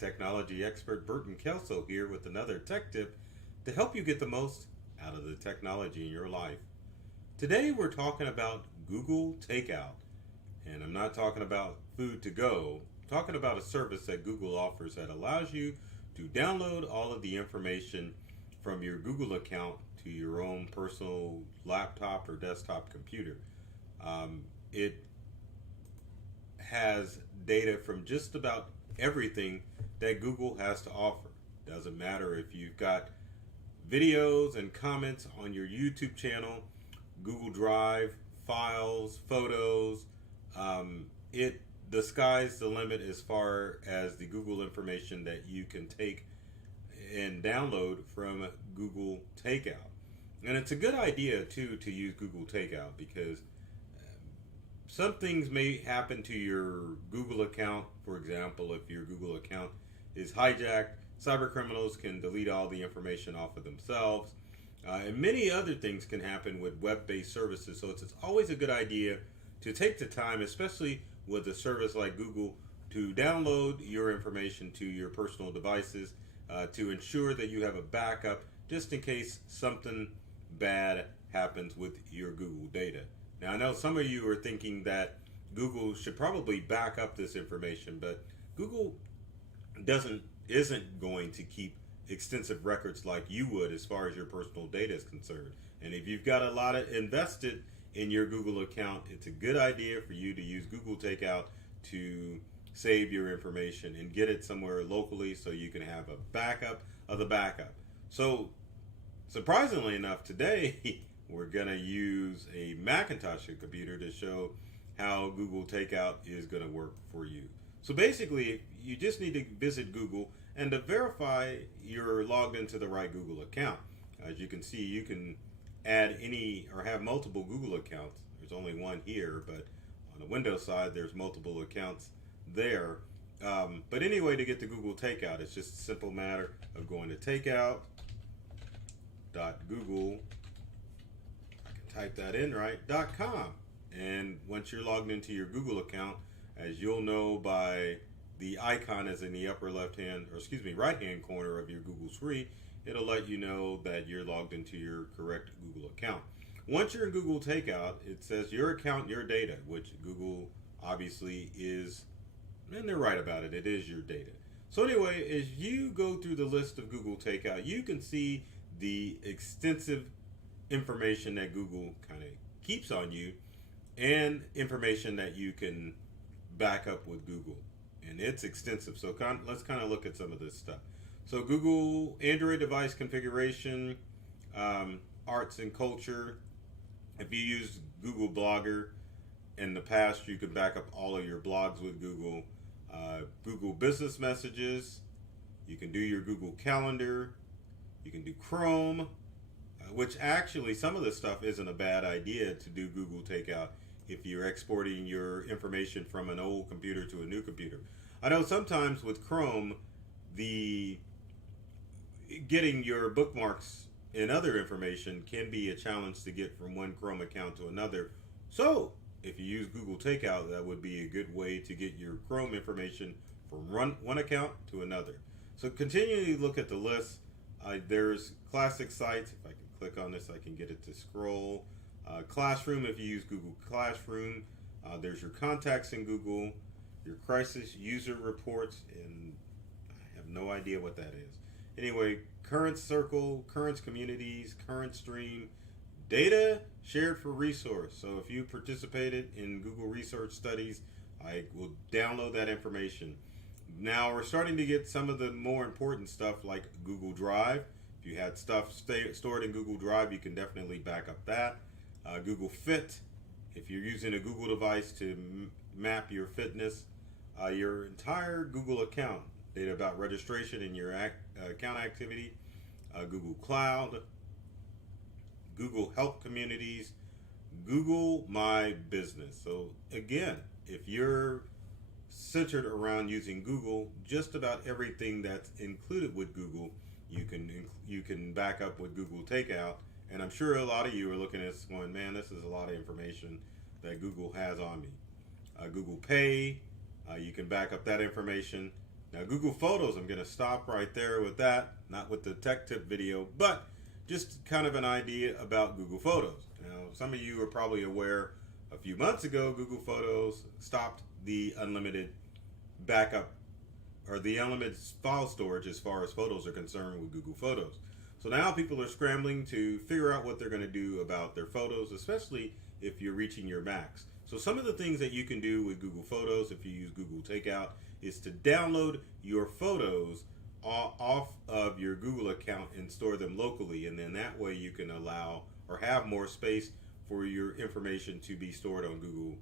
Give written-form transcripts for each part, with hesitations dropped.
technology expert Burton Kelso here with another tech tip to help you get the most out of the technology in your life. Today we're talking about Google Takeout, and I'm not talking about food to go. I'm talking about a service that Google offers that allows you to download all of the information from your Google account to your own personal laptop or desktop computer. It has data from just about everything that Google has to offer. Doesn't matter if you've got videos and comments on your YouTube channel, Google Drive, files, photos. The sky's the limit as far as the Google information that you can take and download from Google Takeout. And it's a good idea too to use Google Takeout because some things may happen to your Google account. For example, if your Google account is hijacked, cyber criminals can delete all the information off of themselves. And many other things can happen with web-based services. So it's always a good idea to take the time, especially with a service like Google, to download your information to your personal devices to ensure that you have a backup just in case something bad happens with your Google data. Now, I know some of you are thinking that Google should probably back up this information, but Google isn't going to keep extensive records like you would as far as your personal data is concerned. And if you've got a lot of invested in your Google account, it's a good idea for you to use Google Takeout to save your information and get it somewhere locally so you can have a backup of the backup. So, surprisingly enough, today we're going to use a Macintosh computer to show how Google Takeout is going to work for you. So basically, you just need to visit Google and to verify you're logged into the right Google account. As you can see, you can add any or have multiple Google accounts. There's only one here, but on the Windows side, there's multiple accounts there. But anyway, to get to Google Takeout, it's just a simple matter of going to takeout.google. Type that in right, .com. And once you're logged into your Google account, as you'll know by the icon is in the upper right hand corner of your Google screen, it'll let you know that you're logged into your correct Google account. Once you're in Google Takeout, it says your account, your data, which Google obviously is, and they're right about it, it is your data. So anyway, as you go through the list of Google Takeout, you can see the extensive information that Google kind of keeps on you and information that you can back up with Google. And it's extensive. So let's kind of look at some of this stuff. So Google Android device configuration, arts and culture. If you use Google Blogger in the past, you can back up all of your blogs with Google. Google Business Messages. You can do your Google Calendar. You can do Chrome. Which actually, some of this stuff isn't a bad idea to do Google Takeout if you're exporting your information from an old computer to a new computer. I know sometimes with Chrome, getting your bookmarks and other information can be a challenge to get from one Chrome account to another. So, if you use Google Takeout, that would be a good way to get your Chrome information from one account to another. So, continually look at the list. There's classic sites. If I can click on this, I can get it to scroll. Classroom, if you use Google Classroom. There's your contacts in Google, your crisis user reports, and I have no idea what that is. Anyway, current circle, current communities, current stream, data shared for resource. So if you participated in Google research studies, I will download that information. Now we're starting to get some of the more important stuff like Google Drive. If you had stuff stored in Google Drive, you can definitely back up that. Google Fit, if you're using a Google device to map your fitness, your entire Google account, data about registration and your account activity, Google Cloud, Google Help Communities, Google My Business. So again, if you're centered around using Google, just about everything that's included with Google, you can back up with Google Takeout. And I'm sure a lot of you are looking at this going, man, this is a lot of information that Google has on me. Google Pay, you can back up that information. Now, Google Photos, I'm going to stop right there with that, not with the tech tip video, but just kind of an idea about Google Photos. Now, some of you are probably aware a few months ago, Google Photos stopped the unlimited backup or the unlimited file storage as far as photos are concerned with Google Photos. So now people are scrambling to figure out what they're going to do about their photos, especially if you're reaching your max. So some of the things that you can do with Google Photos if you use Google Takeout is to download your photos off of your Google account and store them locally, and then that way you can allow or have more space for your information to be stored on Google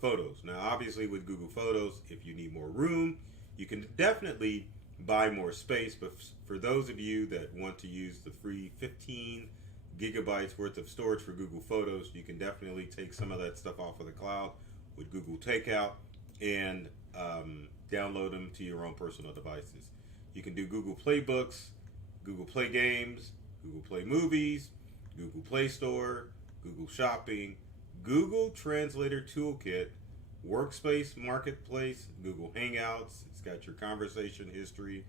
Photos. Now obviously with Google Photos, if you need more room, you can definitely buy more space, but for those of you that want to use the free 15 gigabytes worth of storage for Google Photos, you can definitely take some of that stuff off of the cloud with Google Takeout and download them to your own personal devices. You can do Google Play Books, Google Play Games, Google Play Movies, Google Play Store, Google Shopping, Google Translator Toolkit, Workspace Marketplace, Google Hangouts. It's got your conversation history,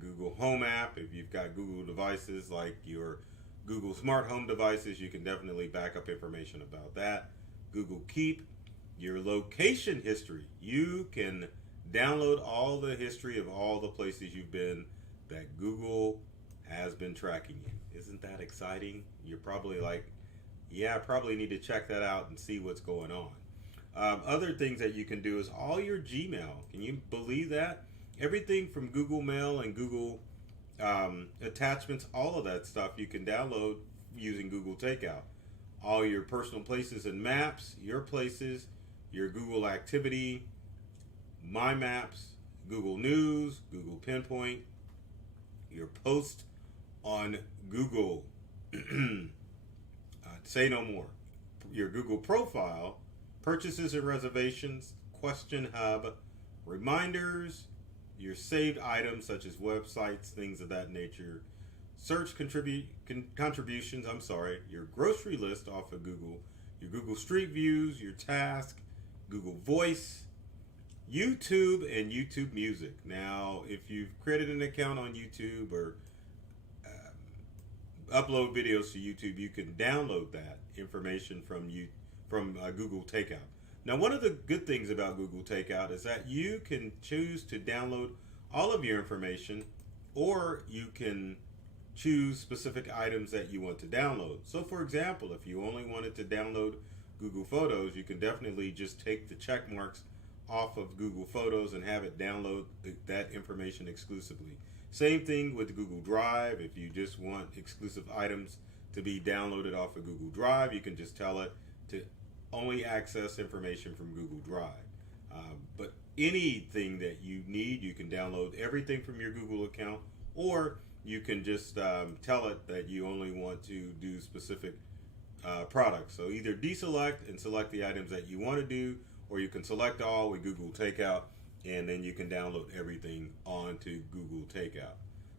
Google Home app. If you've got Google devices like your Google Smart Home devices, you can definitely back up information about that. Google Keep, your location history. You can download all the history of all the places you've been that Google has been tracking you. Isn't that exciting? You're probably like, yeah, I probably need to check that out and see what's going on. Other things that you can do is all your Gmail. Can you believe that? Everything from Google Mail and Google attachments, all of that stuff you can download using Google Takeout. All your personal places and maps, your places, your Google Activity, My Maps, Google News, Google Pinpoint, your post on Google, say no more, your Google profile, purchases and reservations, question hub, reminders, your saved items such as websites, things of that nature, search contributions, your grocery list off of Google, your Google Street Views, your task, Google Voice, YouTube, and YouTube Music. Now, if you've created an account on YouTube or upload videos to YouTube, you can download that information from Google Takeout. Now, one of the good things about Google Takeout is that you can choose to download all of your information, or you can choose specific items that you want to download. So, for example, if you only wanted to download Google Photos, you can definitely just take the check marks off of Google Photos and have it download that information exclusively. Same thing with Google Drive. If you just want exclusive items to be downloaded off of Google Drive, you can just tell it to only access information from Google Drive. But anything that you need, you can download everything from your Google account, or you can just tell it that you only want to do specific products. So either deselect and select the items that you want to do, or you can select all with Google Takeout, and then you can download everything onto Google Takeout.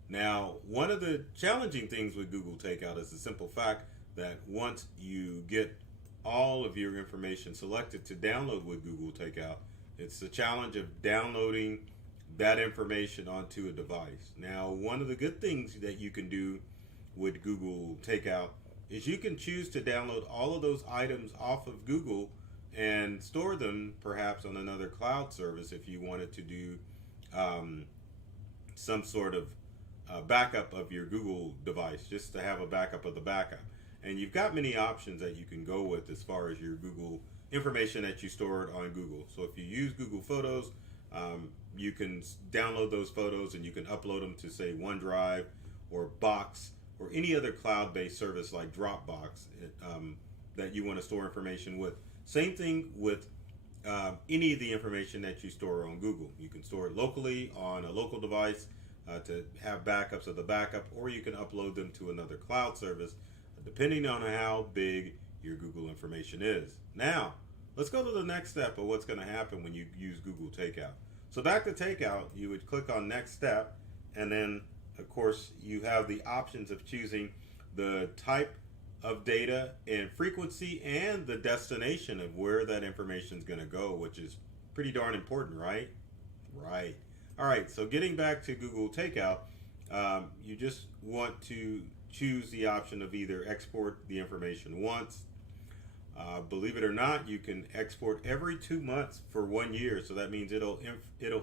Now, one of the challenging things with Google Takeout is the simple fact that once you get all of your information selected to download with Google Takeout, it's the challenge of downloading that information onto a device. Now, one of the good things that you can do with Google Takeout is you can choose to download all of those items off of Google and store them perhaps on another cloud service if you wanted to do some sort of backup of your Google device, just to have a backup of the backup. And you've got many options that you can go with as far as your Google information that you stored on Google. So if you use Google Photos, you can download those photos and you can upload them to, say, OneDrive or Box or any other cloud-based service like Dropbox that you want to store information with. Same thing with any of the information that you store on Google. You can store it locally on a local device to have backups of the backup, or you can upload them to another cloud service, depending on how big your Google information is. Now, let's go to the next step of what's going to happen when you use Google Takeout. So back to Takeout, you would click on Next Step, and then, of course, you have the options of choosing the type of data and frequency and the destination of where that information is going to go, which is pretty darn important, right? Right. All right, so getting back to Google Takeout, you just want to choose the option of either export the information once. Believe it or not, you can export every 2 months for 1 year. So that means it'll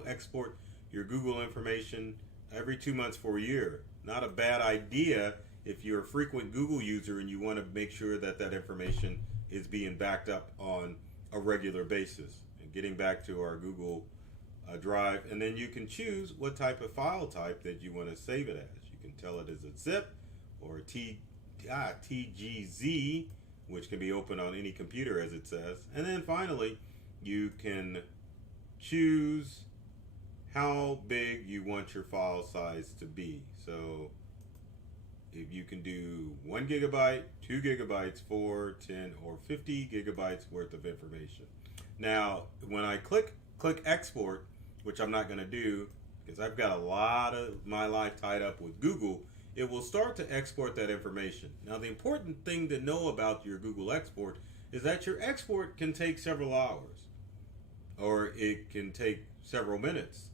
export your Google information every 2 months for a year. Not a bad idea if you're a frequent Google user and you want to make sure that that information is being backed up on a regular basis. And getting back to our Google Drive, and then you can choose what type of file type that you want to save it as. You can tell it as a zip or a TGZ, which can be opened on any computer, as it says. And then finally, you can choose how big you want your file size to be. So if you can do 1 gigabyte, 2 gigabytes, 4, 10, or 50 gigabytes worth of information. Now, when I click export, which I'm not going to do because I've got a lot of my life tied up with Google, it will start to export that information. Now, the important thing to know about your Google export is that your export can take several hours or it can take several minutes.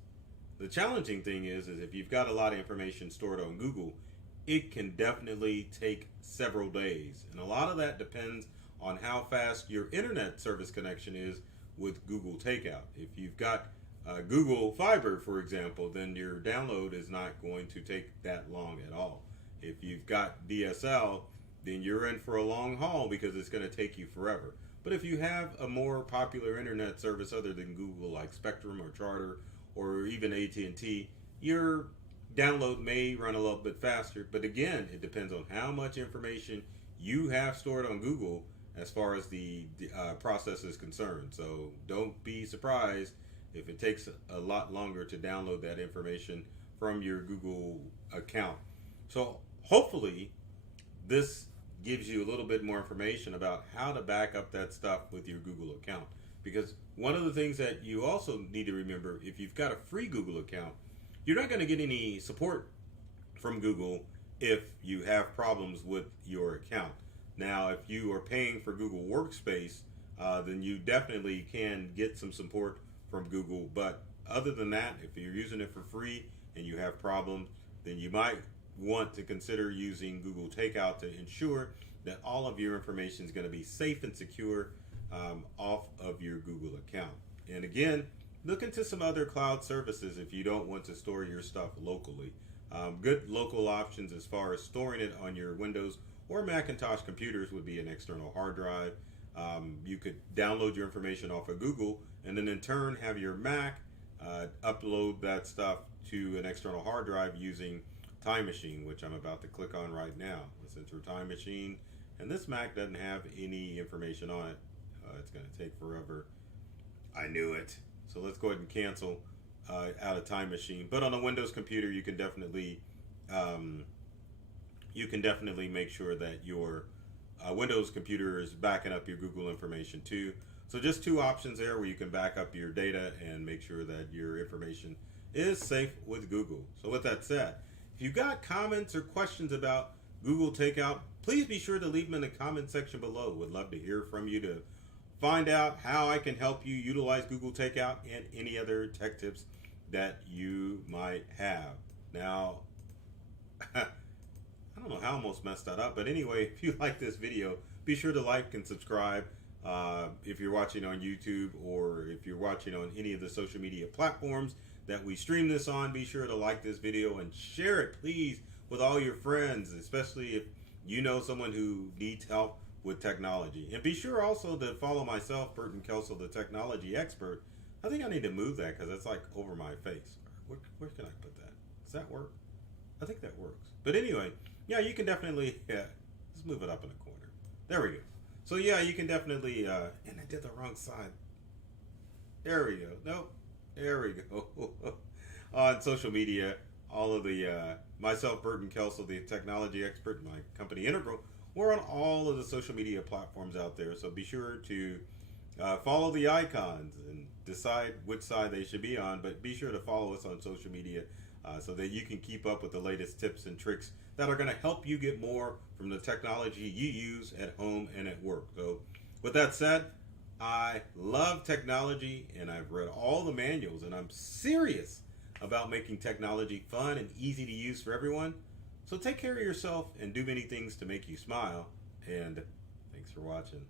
The challenging thing is if you've got a lot of information stored on Google, it can definitely take several days. And a lot of that depends on how fast your internet service connection is with Google Takeout. If you've got Google Fiber, for example, then your download is not going to take that long at all. If you've got DSL, then you're in for a long haul because it's going to take you forever. But if you have a more popular internet service other than Google, like Spectrum or Charter or even AT&T, your download may run a little bit faster. But again, it depends on how much information you have stored on Google as far as the process is concerned. So don't be surprised if it takes a lot longer to download that information from your Google account. So hopefully this gives you a little bit more information about how to back up that stuff with your Google account. Because one of the things that you also need to remember, if you've got a free Google account, you're not going to get any support from Google if you have problems with your account. Now, if you are paying for Google Workspace, then you definitely can get some support from Google. But other than that, if you're using it for free and you have problems, then you might want to consider using Google Takeout to ensure that all of your information is going to be safe and secure off of your Google account. And again, look into some other cloud services if you don't want to store your stuff locally. Good local options as far as storing it on your Windows or Macintosh computers would be an external hard drive. You could download your information off of Google and then in turn have your Mac upload that stuff to an external hard drive using Time Machine, which I'm about to click on right now. Let's enter Time Machine, and this Mac doesn't have any information on it. It's going to take forever. I knew it. So let's go ahead and cancel out of Time Machine. But on a Windows computer, you can definitely make sure that your Windows computer is backing up your Google information too. So just two options there where you can back up your data and make sure that your information is safe with Google. So with that said, if you've got comments or questions about Google Takeout, please be sure to leave them in the comment section below. Would love to hear from you to find out how I can help you utilize Google Takeout and any other tech tips that you might have. Now, I don't know how I almost messed that up, but anyway, if you like this video, be sure to like and subscribe. If you're watching on YouTube or if you're watching on any of the social media platforms that we stream this on, be sure to like this video and share it, please, with all your friends, especially if you know someone who needs help with technology. And be sure also to follow myself, Burton Kelso, the technology expert. I think I need to move that because it's like over my face. Where can I put that? Does that work? I think that works. But anyway, yeah, you can definitely, let's move it up in the corner. There we go. So yeah, you can definitely, and I did the wrong side. There we go. Nope. There we go. On social media, all of the, myself, Burton Kelso, the technology expert, my company Integral, we're on all of the social media platforms out there. So be sure to follow the icons and decide which side they should be on. But be sure to follow us on social media so that you can keep up with the latest tips and tricks that are going to help you get more from the technology you use at home and at work. So with that said, I love technology and I've read all the manuals and I'm serious about making technology fun and easy to use for everyone. So take care of yourself and do many things to make you smile. And thanks for watching.